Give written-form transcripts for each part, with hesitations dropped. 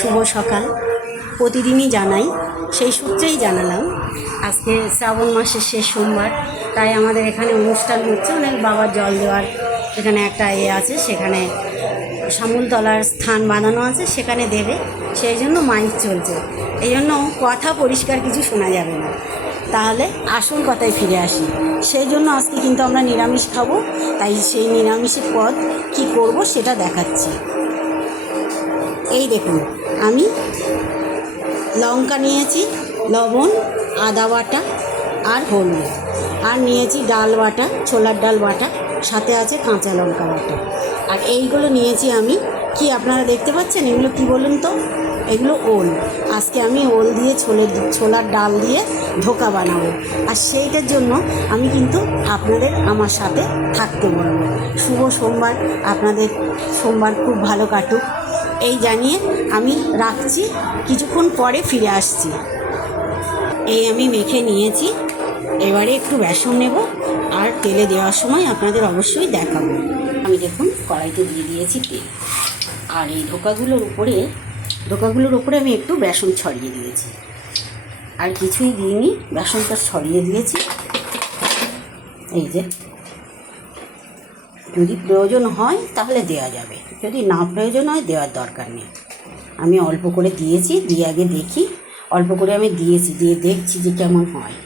শুভ সকাল। প্রতিদিনই জানাই, সেই সূত্রেই জানালাম। আজকে শ্রাবণ মাসের শেষ সোমবার, তাই আমাদের এখানে অনুষ্ঠান হচ্ছে। অনেক বাবার জল দেওয়ার এখানে একটা আছে, সেখানে শামুলতলার স্থান বানানো আছে, সেখানে দেবে, সেই জন্য মাইক চলছে। এই জন্য কথা পরিষ্কার কিছু শোনা যাবে না। তাহলে আসল কথায় ফিরে আসি। সেই জন্য আজকে কিন্তু আমরা নিরামিষ খাবো, তাই সেই নিরামিষের পদ কি করব সেটা দেখাচ্ছি। এই দেখুন, আমি লঙ্কা নিয়েছি, লবণ, আদা বাটা আর হলুদ, আর নিয়েছি ডাল বাটা, ছোলার ডাল বাটা, সাথে আছে কাঁচা লঙ্কা বাটা। আর এইগুলো নিয়েছি আমি, কি আপনারা দেখতে পাচ্ছেন এগুলো কি বলুন তো? এগুলো ওল। আজকে আমি ওল দিয়ে ছোলার ডাল দিয়ে ধোকা বানাবো, আর সেইটার জন্য আমি কিন্তু আপনাদের আমার সাথে থাকতে বলবো। শুভ সোমবার, আপনাদের সোমবার খুব ভালো কাটুক এই জানিয়ে আমি রাখছি, কিছুক্ষণ পরে ফিরে আসছি। এই আমি মেখে নিয়েছি, এবারে একটু বেসন নেব, আর তেলে দেওয়ার সময় আপনাদের অবশ্যই দেখাবো। আমি দেখুন কড়াইতে দিয়ে দিয়েছি তেল, আর এই ধোকাগুলোর উপরে আমি একটু বেসন ছড়িয়ে দিয়েছি, আর কিছুই দিইনি, বেসনটা ছড়িয়ে দিয়েছি। এই যে, যদি প্রয়োজন হয় তাহলে দেওয়া যাবে, যদি না প্রয়োজন হয় দেওয়ার দরকার নেই। আমি অল্প করে দিয়েছি, দিয়ে আগে দেখি। অল্প করে আমি দিয়েছি, দিয়ে দেখছি যে কেমন হয়।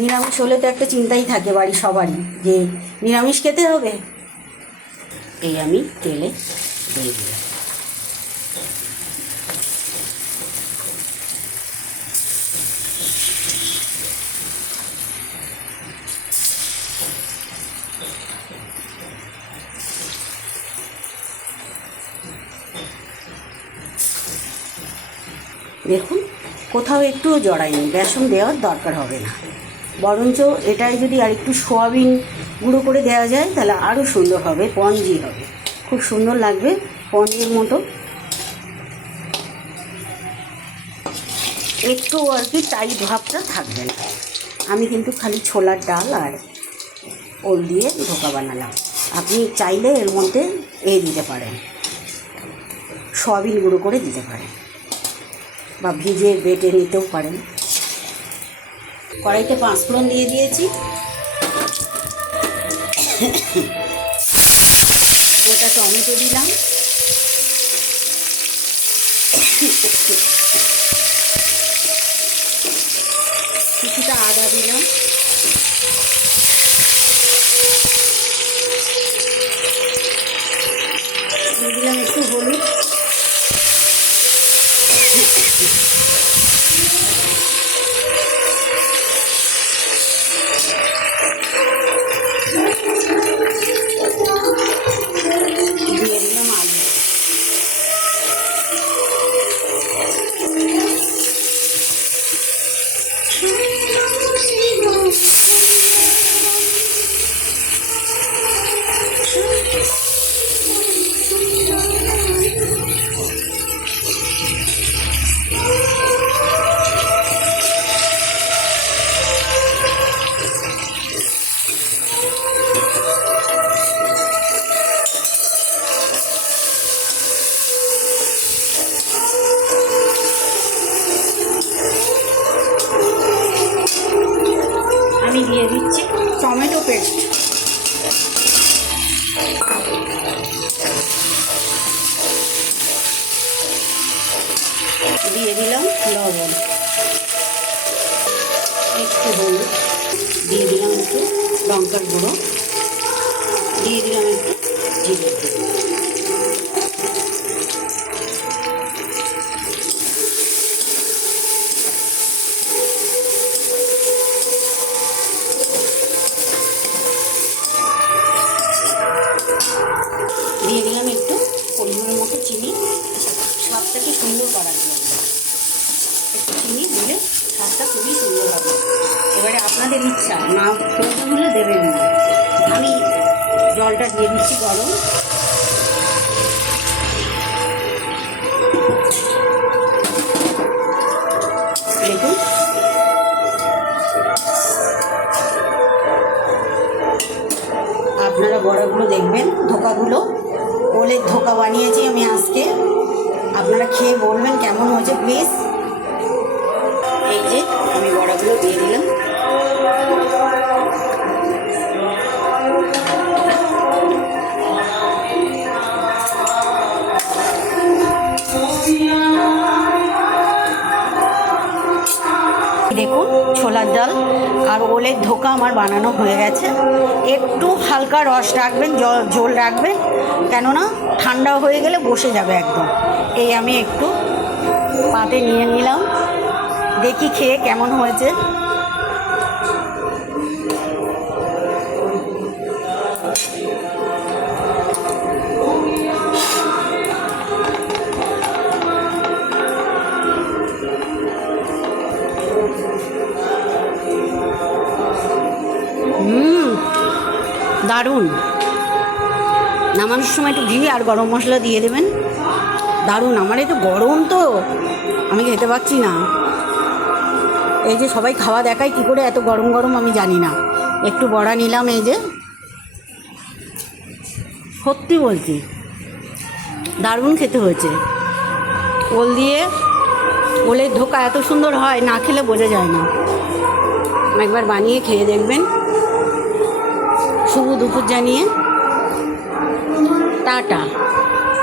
নিরামিষ হলে তো একটা চিন্তাই থাকে বাড়ির সবারই, যে নিরামিষ খেতে হবে। এই আমি তেলে দিয়ে দিলাম। দেখুন, কোথাও একটুও জড়ায়নি, বেসন দেওয়ার দরকার হবে না। বরঞ্চ এটায় যদি আর একটু সোয়াবিন গুঁড়ো করে দেওয়া যায় তাহলে আরও সুন্দর হবে, স্পঞ্জি হবে, খুব সুন্দর লাগবে, স্পঞ্জের মতো। একটু আর কি টাইট ভাবটা থাকবে না। আমি কিন্তু খালি ছোলার ডাল আর ওল দিয়ে ধোকা বানালাম। আপনি চাইলে এর মধ্যে দিতে পারেন, সোয়াবিন গুঁড়ো করে দিতে পারেন, বা ভিজে বেটে নিতেও পারেন। কড়াইতে 5 ফোড়ন দিয়ে দিয়েছি, গোটা টমেটো দিলাম, কিছুটা আদা দিলাম, দিলাম একটু হলুদ, দিয়ে দিলাম আলু। আমি দিয়ে দিচ্ছি টমেটো পেস্ট, দিয়ে দিলাম লবণ, একটু হলুদ, দিয়ে দিলাম একটু লঙ্কার গুঁড়ো, দিয়ে দিলাম একটু জিরে গুঁড়ো। দিয়ে দিলাম একটু পরিমাণের মতো চিনি, স্বাদটাকে সুন্দর করার জন্য। একটু চিনি দিলে স্বাদটা খুবই সুন্দর হবে। এবারে আপনাদের ইচ্ছা, না প্রয়োজন হলে দেবেন না। আমি জলটা দিয়ে দিচ্ছি গরম। দেখুন, আপনারা বড়াগুলো দেখবেন, ধোকাগুলো ওলের ধোকা বানিয়েছি আমি আজকে। আপনারা খেয়ে বলবেন কেমন হয়েছে প্লিজ। এই যে আমি বড়াগুলো দিয়ে দিলাম। দেখুন ছোলার ডাল আর ওলের ধোকা আমার বানানো হয়ে গেছে। একটু হালকা রস রাখবেন, ঝোল রাখবেন, কেননা ঠান্ডা হয়ে গেলে বসে যাবে একদম। এই আমি একটু পাতে নিয়ে নিলাম, দেখি খেয়ে কেমন হয়েছে। দারুণ। নামানোর সময় একটু ঘি আর গরম মশলা দিয়ে দেবেন। দারুণ। আমার এই তো গরম, তো আমি খেতে পারছি না। এই যে সবাই খাওয়া দেখায় কী করে, এত গরম গরম আমি জানি না। একটু বড়া নিলাম, এই যে সত্যি বলছি দারুণ খেতে হয়েছে। ওল দিয়ে ওলের ধোকা এত সুন্দর হয়, না খেলে বোঝা যায় না। একবার বানিয়ে খেয়ে দেখবেন। শুভ দুপুর জানিয়ে টাটা।